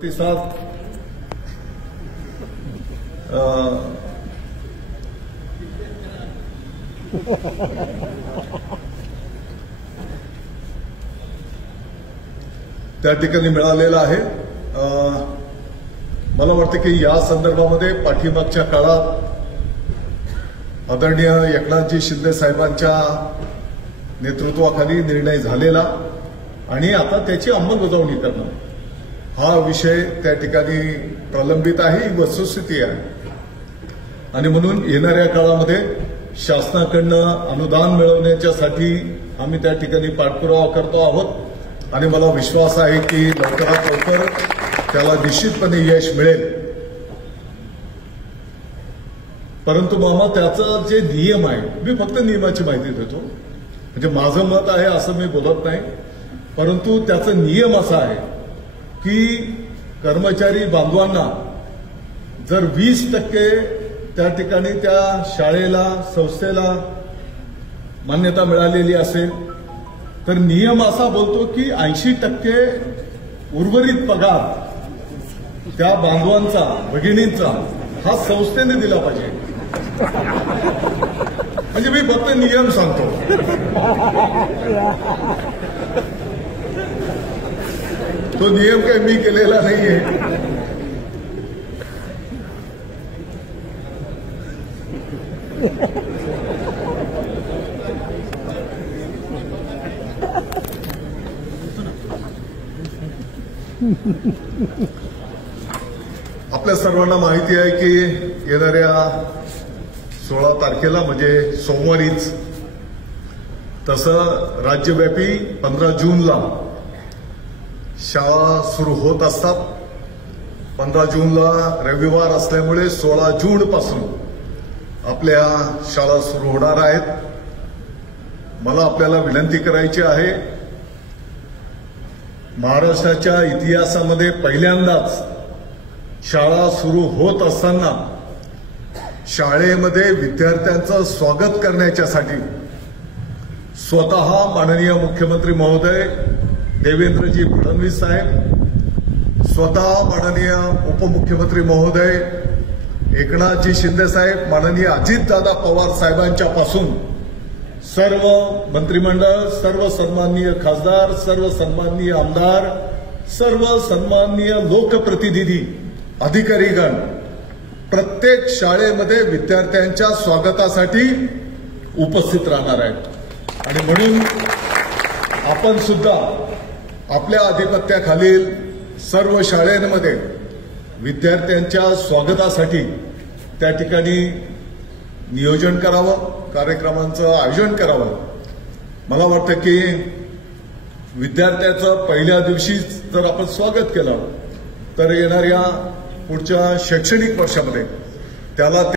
प्रतिसाद त्या ठिकाणी मिळालेला आहे। मला वाटतं की या संदर्भामध्ये पाठीमागच्या काळात आदरणीय एकनाथजी शिंदे साहेबांच्या नेतृत्वाखाली निर्णय झालेला आणि आता त्याची अंमलबजावणी करणं हा विषय त्या ठिकाणी प्रलंबित आहे, ही वस्तुस्थिती आहे। आणि म्हणून येणाऱ्या काळामध्ये शासनाकडनं अनुदान मिळवण्याच्यासाठी आम्ही त्या ठिकाणी पाठपुरावा करतो आहोत आणि मला विश्वास आहे की लवकरात लवकर त्याला निश्चितपणे यश मिळेल। परंतु मामा त्याचा जे नियम आहे, मी फक्त नियमाची माहिती देतो, म्हणजे माझं मत आहे असं मी बोलत नाही, परंतु त्याचा नियम असा आहे की कर्मचारी बांधवांना जर 20% त्या ठिकाणी त्या शाळेला संस्थेला मान्यता मिळालेली असेल तर नियम असा बोलतो की 80% उर्वरित पगार त्या बांधवांचा भगिनींचा हा संस्थेने दिला पाहिजे। म्हणजे मी फक्त नियम सांगतो। तो नियम काही मी केलेला नाहीये। आपल्या सर्वांना माहिती आहे की येणाऱ्या 16 तारखेला म्हणजे सोमवारीच, तसं राज्यव्यापी 15 जूनला शाळा सुरू होत असतात। 15 जूनला रविवार असल्यामुळे 16 जून पासून आपल्या शाळा सुरू होणार आहेत। मला आपल्याला विनंती करायची आहे, महाराष्ट्राच्या इतिहासामध्ये पहिल्यांदाच शाळा सुरू होत असताना शाळेमध्ये विद्यार्थ्यांचं स्वागत करण्याच्यासाठी स्वतः माननीय मुख्यमंत्री महोदय देवेंद्रजी फडणवीस साहेब, स्वतः माननीय उपमुख्यमंत्री महोदय एकनाथजी शिंदे साहेब, माननीय अजितदादा पवार साहेबांच्या पासून सर्व मंत्रिमंडळ, सर्व सन्माननीय खासदार, सर्व सन्माननीय आमदार, सर्व सन्माननीय लोकप्रतिनिधी, अधिकारीगण प्रत्येक शाळेमध्ये विद्यार्थ्यांच्या स्वागतासाठी उपस्थित राहणार आहेत। आणि म्हणून आपण सुद्धा आपल्या आधिपत्याखालील सर्व शाळांमध्ये विद्यार्थ्यांच्या स्वागतासाठी त्या ठिकाणी नियोजन करावं, कार्यक्रमांचं आयोजन करावं। मला वाटतं की विद्यार्थ्याचं पहिल्या दिवशीच जर आपण स्वागत केलं तर येणाऱ्या पुढच्या शैक्षणिक वर्षामध्ये त्याला